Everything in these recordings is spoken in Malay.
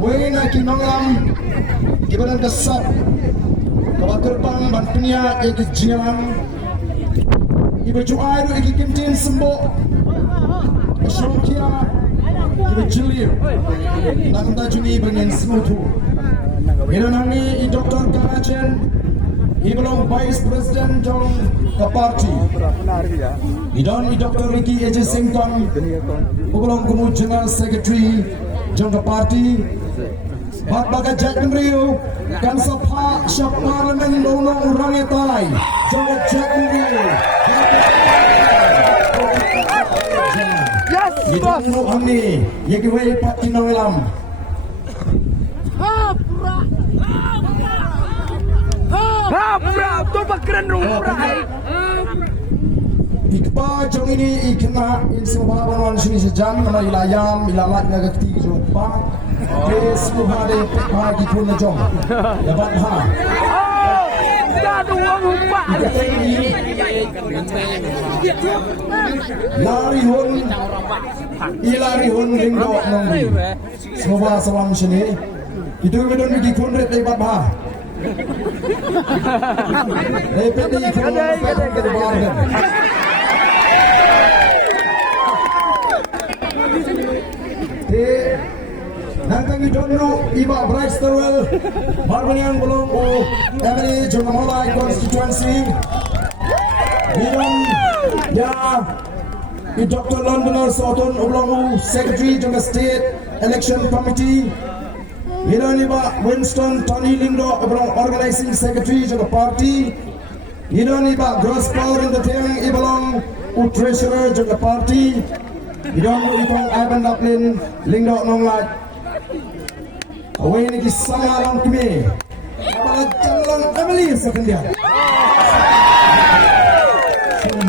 Wena kinongam kibalan dasar kawaterbang ban penia eki jilang iba juairu eki kintin sembo Shrokia iba jiliu nakanta juni bangin semutu Ilanangi i Dr. Karachen Ibalong Vice President Jong ke parti Idon i Dr. Ricky Eje Sington Ibalong Kumu General Secretary Jong ke parti Bat baga Jack Rio kan Sabha Syah Parlimen Nolong Rangetai Jong ke Jack Rio Idon Mu Amni Yekiwei Pati Nonglam tu bakran rumah. Ikba jong ini ikna insubah banwan sini sejam nama ilayam ilamat naga keti jumpa ke semua ada pagi pun jong dapat ha Dah uang rumah. Ilari hun ringdo nonggi semua sawang sini itu bedon di kunret lebat ha Repeti Kadai. Nangkangi donu iba Bryce Terwell Barbanian belum Emily Jongamolai constituency Bidon ya i Dr. Londoner Soton Oblongu Secretary Jonga State Election Committee Bidon iba Winston Tony Lindo Oblong Organizing Secretary Jonga Party Bidon iba Gross Power in the Tiang Ibalong Treasurer Jonga Party Bidon ibang Ivan Laplin Lindo Nonglat Away ni kisama lang kami. Kapag lang Emily sa kanya.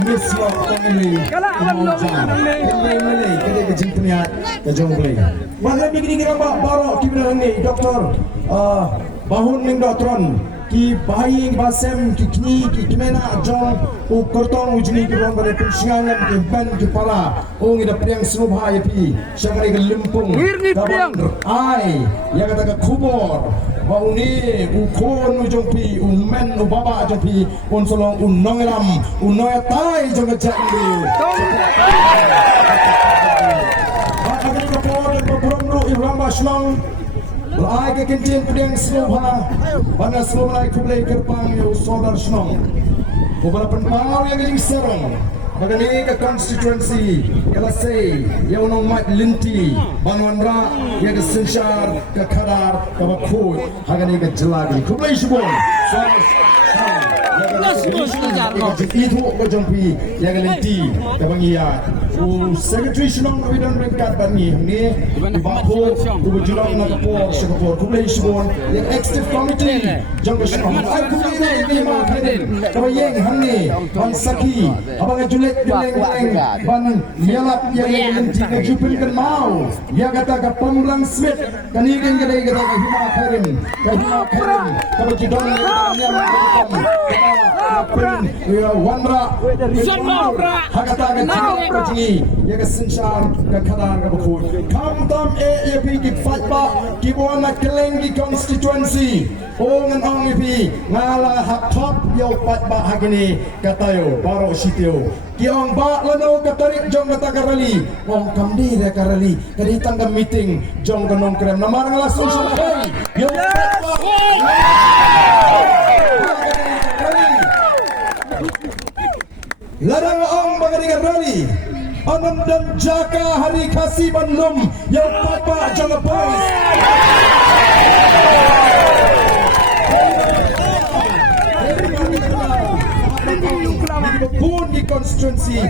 Miss Rock Emily. Kala alam lo Emily. Kaya kajing punya kajong play. Maka bigini kira baro kibilang ni Doktor Bahun ning Dotron ki bayi basem ki kini ki kimena jong u kortong ujini ki ron bare pensingan ki ban ki pala o ngida priang snubha yapi syangari ke limpung ai ya kata ke kubor bauni u kon ujong pi u men u baba jong pi on solong u nongelam u noya tai jong jangdu ba ka ko ko burung iramba shlong Berai ke kentin pedang semua, bana semua naik kublai kerpang yang saudara senang. Beberapa penpau yang jadi serong, bagani ke constituency, kelasai, yang orang mat linti, banwanra, yang ke sensyar, ke kadar, ke bakut, bagani ke jelagi. Kublai subon, itu ke jompi, yang ke linti, ke bangiat. Secretary Senang Bidon Ringkat Bani ni Bakho Ubujurang Nakapor Sekapor Kublai Subon yang Executive Committee Jangka Senang Ay Kublai ni Lima Khadim Kabayeng Hamni Ban Saki Abang Julek Bileng Ban Mialap yang Lenti Kejupilkan Mau Dia kata ke Pembelang Smith Kanigin Kedai Kedai Hima Khadim Kabajidong Wanra Hakata Kajini ya ke sensyar ke kadar ke bakut kamtam AAP ki fatba ki bona keleng ki constituency ongan ong ipi ngala hak top yo fatba hagini katayo baro sitio ki ong ba lano katarik jong kata karali ong kamdi re karali kadi tangga meeting jong kanong krem namar ngala social hey yo fatba larang ong bagani karali Anam dan Jaka Hari Kasih Bandung yang Papa Jangan Boys. Pun di konstituensi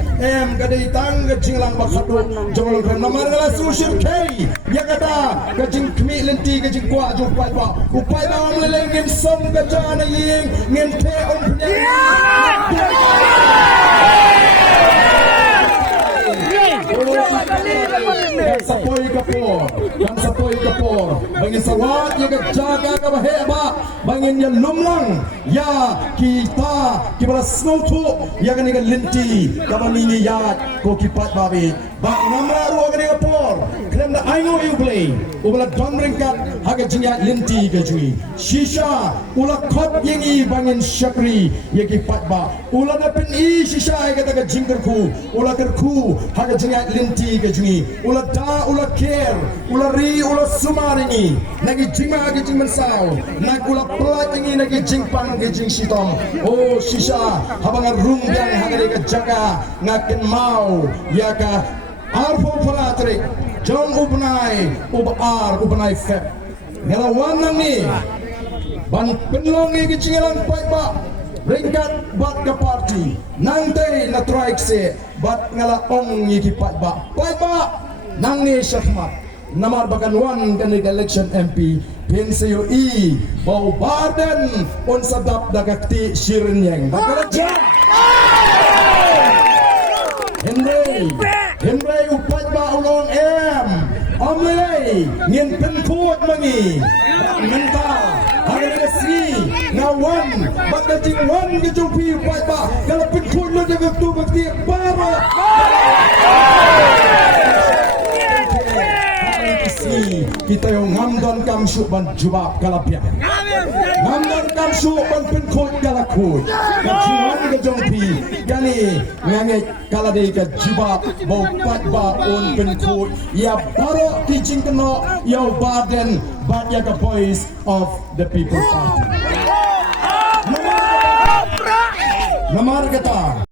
kadai tangga jinglang bakado jangan lupa nomor ngala social K yang kata kajing kemi lenti kajing kuat jumpai pak upai bawang leleng ngin som kajana ying ngin te om Sapoi kapor bangin sawat ya jaga ka baheba bangin ya lumlang ya kita kibala snowtu ya kan linti kabani ya ko kipat babi ba namra ro kan kapor krem Banda aingo you play. Ubala don ringkat haga jingya linti ke jui. Shisha ula khot yengi bangin syakri yeki patba. Ula dapen I shisha kata ke jingkerku. Ula kerku haga jingya linti ke jui. Ula da ula care. Ula ri ula sumaringi. Nagi jingma ke jing mensau. Nag ula pelat yengi nagi jingpang ke jing sitong. Oh shisha habangan runggang haga deka jaga ngaken mau yaka arfo palatrik jong ubnai ubnai feb ngelawan ni ban penlong ni kecingelan paiba ringkat bat ke parti nangte na traik se bat ngala ong ni ki paiba nang ni syahmat namar bakan wan candidate election MP PNCU I bau badan on sadap dagakti shirin yang bakalajan Henry upat ba ulong Omlay ngin penkut mangi Ngenta Hari si Ngawan Bata jing wan Kejumpi upat ba Kalau penkut lo jaga tu Bakti Bara kita yung ngamdon kam syuban jubab kalapya ngamdon kam syuban penkut kalakut kajiwan ke jongpi gani ngange kalade ke jubab bau patba on penkut ya baro kijing keno ya baden bat ya ke voice of the people party namar kata